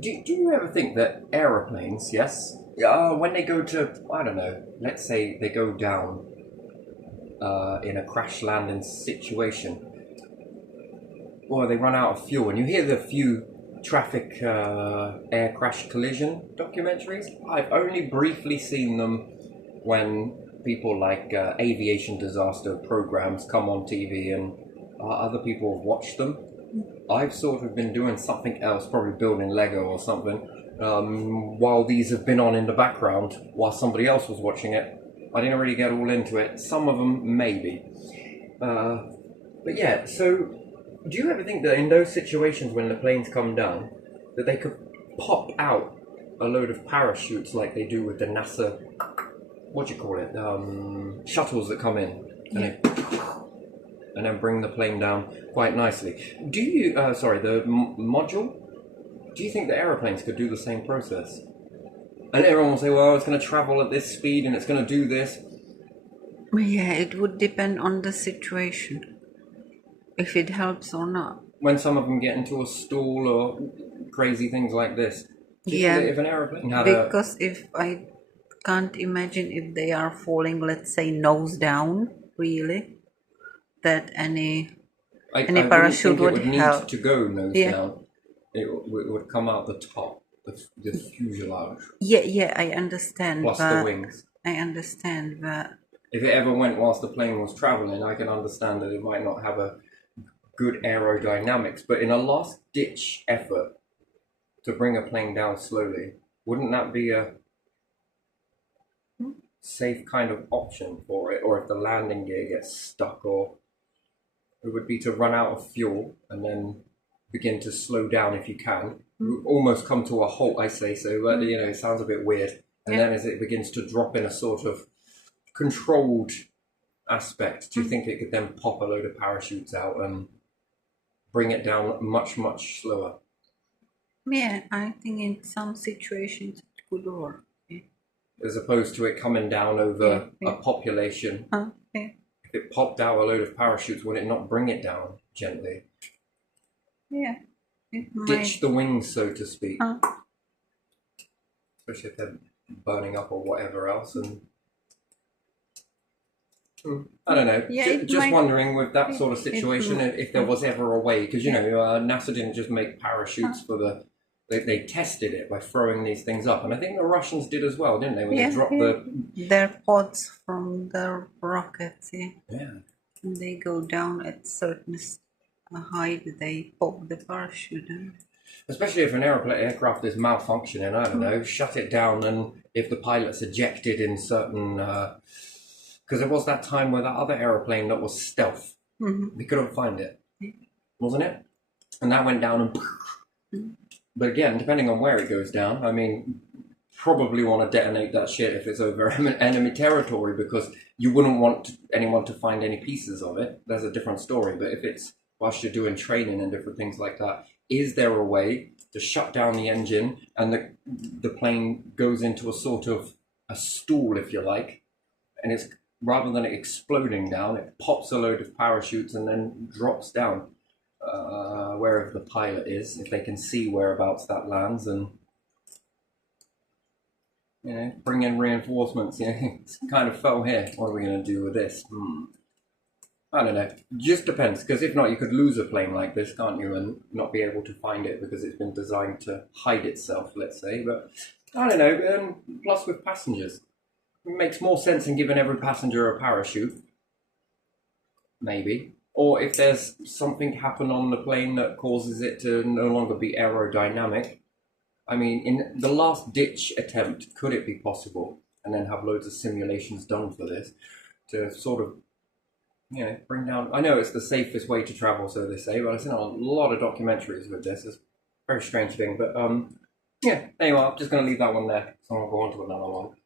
do you ever think that aeroplanes, yes, when they go to, I don't know, let's say they go down in a crash landing situation, or they run out of fuel, and you hear the few traffic air crash collision documentaries? I've only briefly seen them when people like aviation disaster programs come on TV and other people have watched them. I've sort of been doing something else, probably building Lego or something, while these have been on in the background while somebody else was watching it. I didn't really get all into it. Some of them, maybe. But yeah, so do you ever think that in those situations when the planes come down, that they could pop out a load of parachutes like they do with the NASA, what do you call it, shuttles that come in, and then bring the plane down quite nicely? Do you, the module, do you think the aeroplanes could do the same process? And everyone will say, well, it's going to travel at this speed and it's going to do this. Yeah, it would depend on the situation, if it helps or not. When some of them get into a stall or crazy things like this. Do you think that if an aeroplane had because if I can't imagine if they are falling, let's say, nose down, really, that any parachute would help. Need to go nose down. It would come out the top, the fuselage. Yeah, I understand. Plus the wings. I understand, but if it ever went whilst the plane was traveling, I can understand that it might not have a good aerodynamics. But in a last-ditch effort to bring a plane down slowly, wouldn't that be a safe kind of option for it? Or if the landing gear gets stuck, or it would be to run out of fuel and then begin to slow down if you can. Almost come to a halt, I say so, but it sounds a bit weird. And then as it begins to drop in a sort of controlled aspect, do you think it could then pop a load of parachutes out and bring it down much, much slower? Yeah, I think in some situations it could work. Yeah. As opposed to it coming down over a population. If it popped out a load of parachutes, would it not bring it down gently? Yeah. Ditch the wings, so to speak. Especially if they're burning up or whatever else. And I don't know. Just wondering with that sort of situation, if there was ever a way, because NASA didn't just make parachutes for the. They tested it by throwing these things up, and I think the Russians did as well, didn't they? When they dropped their pods from the rockets. Yeah. And they go down at certain height. They pop the parachute. Especially if an aircraft is malfunctioning, I don't know, shut it down, and if the pilot's ejected in certain. Because there was that time where that other aeroplane that was stealth, we couldn't find it, wasn't it? And that went down and. But again, depending on where it goes down, I mean, probably want to detonate that shit if it's over enemy territory, because you wouldn't want anyone to find any pieces of it. There's a different story. But if it's whilst you're doing training and different things like that, is there a way to shut down the engine and the plane goes into a sort of a stall, if you like, and it's rather than it exploding down, it pops a load of parachutes and then drops down wherever the pilot is, if they can see whereabouts that lands, and bring in reinforcements. It's kind of fell here. What are we going to do with this? I don't know. Just depends, because if not, you could lose a plane like this, can't you, and not be able to find it because it's been designed to hide itself, let's say. But I don't know. Plus with passengers, it makes more sense in giving every passenger a parachute, maybe. Or if there's something happen on the plane that causes it to no longer be aerodynamic. I mean, in the last ditch attempt, could it be possible, and then have loads of simulations done for this, to sort of, bring down. I know it's the safest way to travel, so they say, but I've seen a lot of documentaries with this. It's a very strange thing, but anyway, I'm just going to leave that one there, so I'll go on to another one.